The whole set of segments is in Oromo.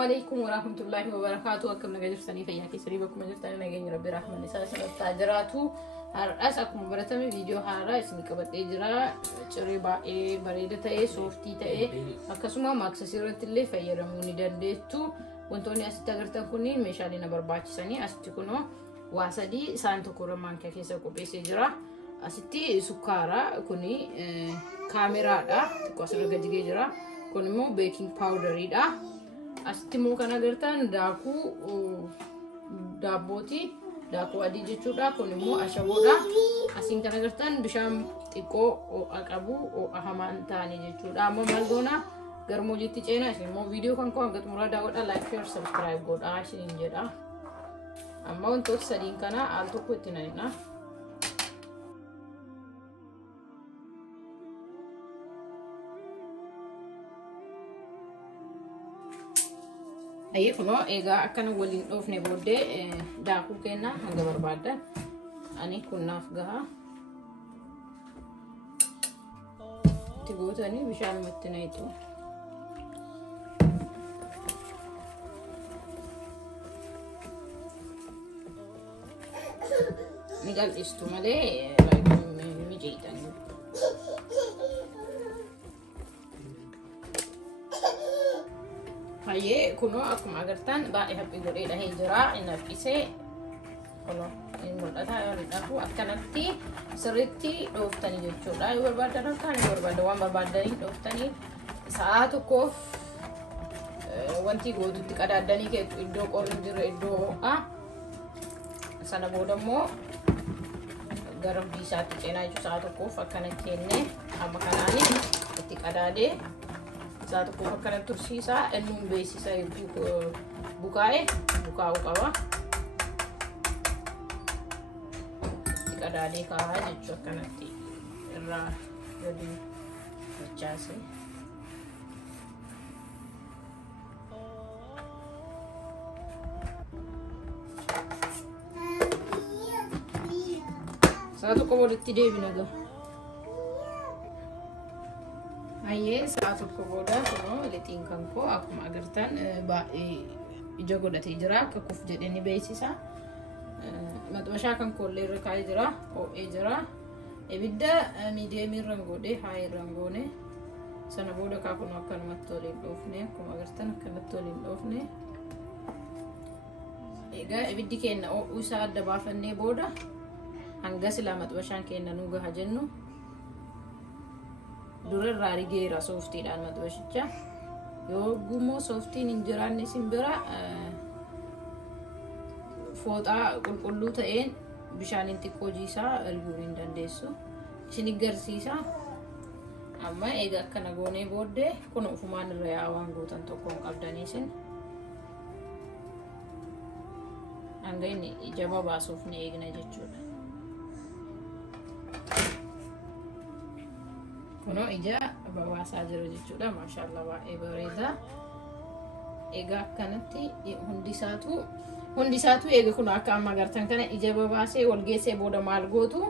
عليكم ورحمة الله وبركاته. أكم نجا جرتني فيها كسري بكم جرتني نجا ربي رحمة نساس تاجراتو هرأس أكم برتمي فيديو هارا اسمي كبت إجرا شريبا بريدة سوفتي أكسوما ماكسسيرت اللي فيرموني دندتو وانتوني أستغرتن كونين مشالينا برباچ سني أستكونو واسدي سانتو كورمان كيسا كوبيس إجرا أستي سكارا كوني كاميرا دا كوسر gajige jira kunimmo baking powder ida asti mo kana gartan daku dabboti daku adi jechuudha kunimmo ashaboda asin kana gartan bisham xiqqo aqabu ahaman taani jechuudha amma malgona garmo jitti ceena isinmo video kan ko angat murada wada like share subscribe godha isin jedha amma wantoota sadiin kana al tokko itti nanina aye kuno ega akkana walin dhofne bode daaku kenna hanga barbaada ani kunnaaf gaha tigotani bishaan mattinaytu nigal istu male mi jeetani haye kuno akkuma agartan baay'ee haphii godheedha jira inafise kuno in mul'ata yoonidhafu akkanatti sirriitti dhooftani jechuudha yoo barbaadan kan barbaada waan barbaadanii dhooftani sa'a tokkoof wanti gootutti qadaadanii keetu iddoo qorri jira iddoo sana boodammoo gara biisaatti ceenaa jechuudha sa'a tokkoof akkana kenne amma kanaani itti qadaadee saatu ko akkana tursiisa ennum beeksisa bukaa'e bukaa'u qaba qadaadee kaa'aa jechuu akkanatti irraa gadi facaase saatu ko walitti deebina gaa aye saatu ko boda kuno letiin kanko akkuma agartan baay'ee ija godhatee jira akka kuf jedheni beeksisa madwasha kan kollee irra kaa'ee jira ho'ee jira ibidda medium irra godhee high irra goone sana boda ka kuno akkanumatti tolee dhoofne akkuma agartan akkanatti tolee dhoofne egaa ibiddi kenna ho'uu isaa adda baafannee boda hanga sila madwashaan kenna nu gaha jennu dura raarigeera softiidhaan madwashicha yoo gumo softiin injiraanni simbira fooxaa qulqulluu ta'een bishaaniin xiqqoo jiisaa arguu hin dandeessu isin garsiisa amma eega akkana goonee booddee kun ufumaan irra yaa waan gootan tokkoon qabdanii isin hanga inni ija babaasuuf ni eegna jechuudha kuno ija babaasaa jira jechuudha maashaallah baay'ee bareeda egaa akkanatti hundisaatu eega kuno akka amma agartan kana ija babaasee wal geessee booda maal gootu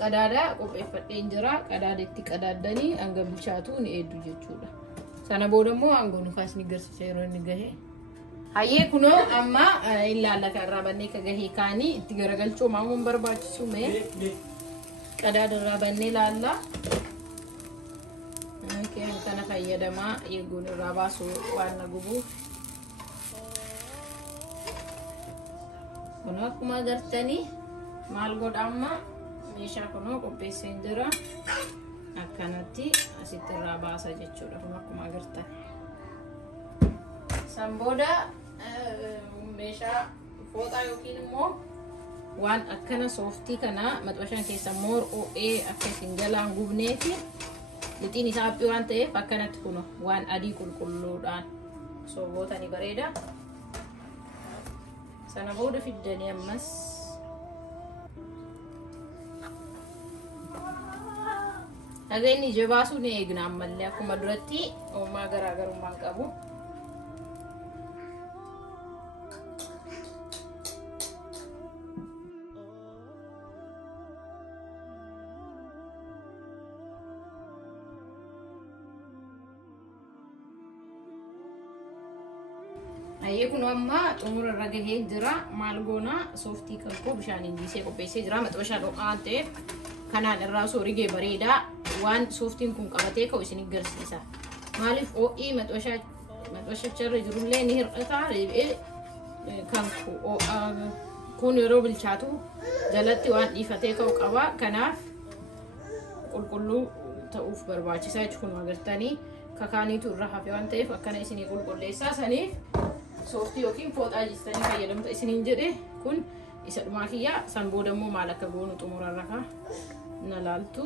qadaada qopheeffadheen jira qadaadatti qadaaddanii hanga bilchaatu ni eeddu jechuudha sana booda immoo hangoon kaasni garsiisa yeroo inni gahee hayyee kuno amma ilaalla karraa bannee ka gahee kaanii itti garagalchoo maamuun barbaachisu mee qadaada irraa bannee laalla kaya kana fayyadama yegoon irraa baasu waan nagubuuf kuno akkuma agartanii maal godha amma meeshaa kuno qopheesseen jira akkanatti asitti irraa baasa jechuudha kuno akkuma agartan san booda meeshaa fooxaa yookiin immoo waan akkana softii kana madwashaan keessa moor o'ee akka isin jalaan gubneefi litiin isaa haphii waan ta'eef akkanatti kuno waan adii qulqulluudhaan sobootani bareeda sana booda fiddanii ammas haga inni ija baasuu ni eegna ammallee akkuma duratti uumaa garaagarummaan qabu Hayyee kun amma xumura irra gahee jira. Maal goona sooftii kan koo bishaan injisee qopheessee jira. Maxxabashaa dho'aa ta'e kanaan irraa soorigee bareedaa waan sooftiin kun qabatee ka'u isin agarsiisa. Maaliif OE maxxabashicha irra jirullee ni hir'ata. Kan kun yeroo bilchaatu jalatti waan dhiifatee ka'u qaba. Kanaaf qulqulluu ta'uuf barbaachisaa jechuun agartanii kakaaniitu irra hafe waan ta'eef akkana isinii qulqulleessaa saniif sooftii yookiin fooxaa jistanii fayyadamta isiniin jedhe kun isa dhumaa kiyyaa san boodammoo maal akka goonu xumurarra ka na laaltu.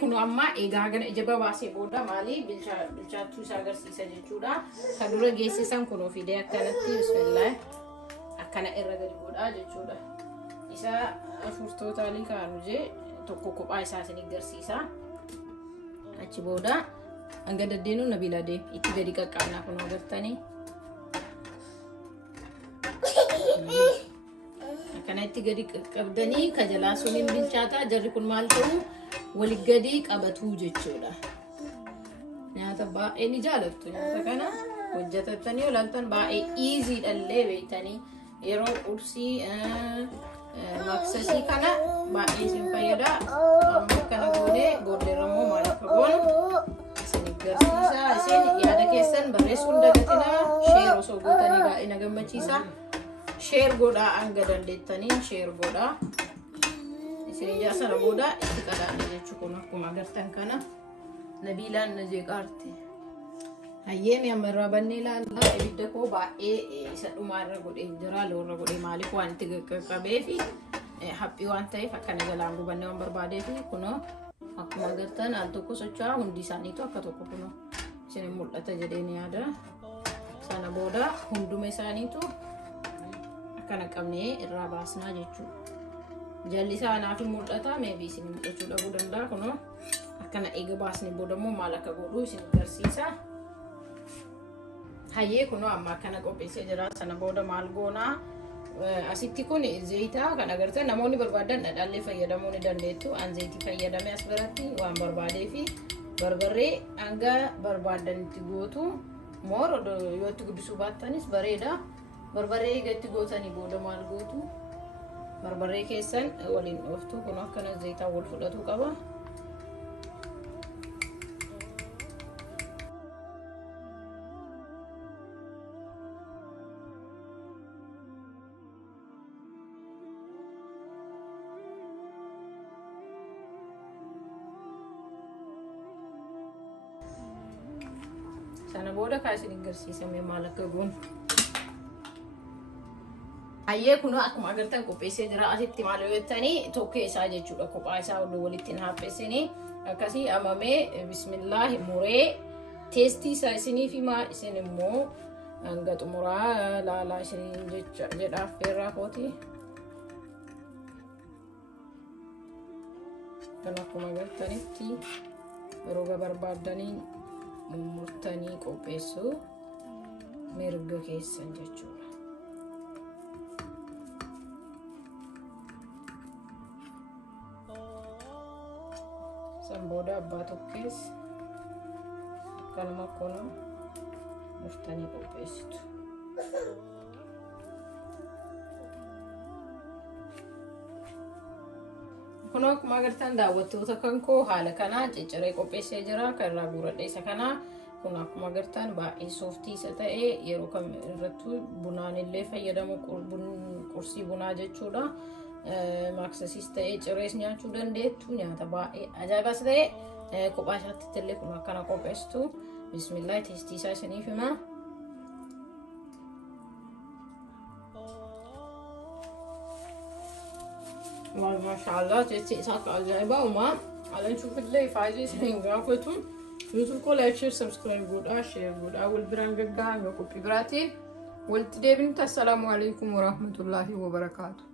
Kun amma egaa gana ija babaasee booda maali bilchaachuu isaa agarsiisa jechuudha. Kan dura geessisan kun ofidee akkanatti bismillah akkana irra gadi godhaa jechuudha. Isa furtootaalii kaanu jee tokko kophaa isaa isin agarsiisa. Achi booda hanga daddeenu Nabiila deem itti gadi qaqqaannaa kun agartanii. Akkana itti gadi qabdanii ka jalaa suniin bilchaataa jarri kun maal ta'u wali gadi qabatu jechuudha. Nyaata baay'ee ni jaalattu nyaata kana hojjetattanii olaaltan baay'ee easy dhallee beektanii yeroo qursii maksasii kana baay'ee isin fayyada. Amma kana goonee booddeerrammoo maal akka goonu isin agarsiisa. Isin yaada keessan barreessuun dagatinaa sheer osoo gootanii baay'ee na gammachiisa. Sheer godhaa hanga dandeettanii sheer godhaa. Isin ijaa sana booda itti qadaadha jechuudha kun akkuma agartan kana Nabiilaan na jeeqaarti. Hayyee mi amma irraa bannee ilaalla ibidda koo baay'ee isa dhumaa irra godhee jira loorra godhee maaliif waan itti qaqqabee fi haphii waan ta'eef akkana jalaan gubannee waan barbaadee fi kunoo akkuma agartan al tokko socho'aa hundi isaaniitu akka tokko kunoo isin mul'ata jedheen yaada. Sana booda hunduma isaaniitu akkana qabnee irraa baasnaa jechuudha. Jalli isaa naaf mul'ata maybe isin mul'achuu dhabuu danda'a kunoo akkana eega baasnee boodammoo maal akka godhu isin agarsiisa. Hayyee kunoo amma akkana qopheessee jira. Sana booda maal goonaa asitti kun zayita kan agartan namoonni barbaadan dhadhaallee fayyadamuu ni dandeettu. An zayitii fayyadame as biratti waan barbaadee fi barbarree hanga barbaadanitti gootu moor yoo itti guddisuu baattanis bareeda. Barbarree eegatti gootanii booda maal gootu barbarree keessan waliin dhooftu kun akkana zayitaa wal fudhatu qaba. Sana booda kaasin agarsiisame maal akka goonu. Hayyee kun akkuma agartan qopheessee jira. Asitti maal jettanii tokkee isaa jechuudha kophaa isaa walitti naapheessanii akkasii amamee bismillah muree teestii isaa isiniif himaa isin immoo hanga xumuraa laalaa isiniin jedhaaf feerraa kooti. Kan akkuma agartanitti yeroo barbaadaniin mummurtanii qopheessuu mirga keessan jechuudha. San booda abbaa tokkees kanuma kunoo murtanii qopheessitu. Kunoo akkuma agartan daawwattoota kan koo haala kanaa cicciree qopheessee jira. Kan irraa guuradhe isa kanaa kun akkuma agartan baay'ee sooftii isa ta'e yeroo kam irrattu bunaan illee fayyadamu qursii bunaa jechuudha. Maksasiis ta'e cirees nyaachuu dandeettu nyaata baay'ee ajaa'ibaas ta'e kophaa isaatti illee kun akkana qopheessitu. Bismillah teestii isaa isiniif himaa. ما شاء الله تيجي ساق عجيبة وما على نشوف اللي فايزي سين جاكوتون يوتيوب كل لايك سبسكرايب جود شير جود أول برانج جدا يوكو بيبراتي والتدين السلام عليكم ورحمة الله وبركاته.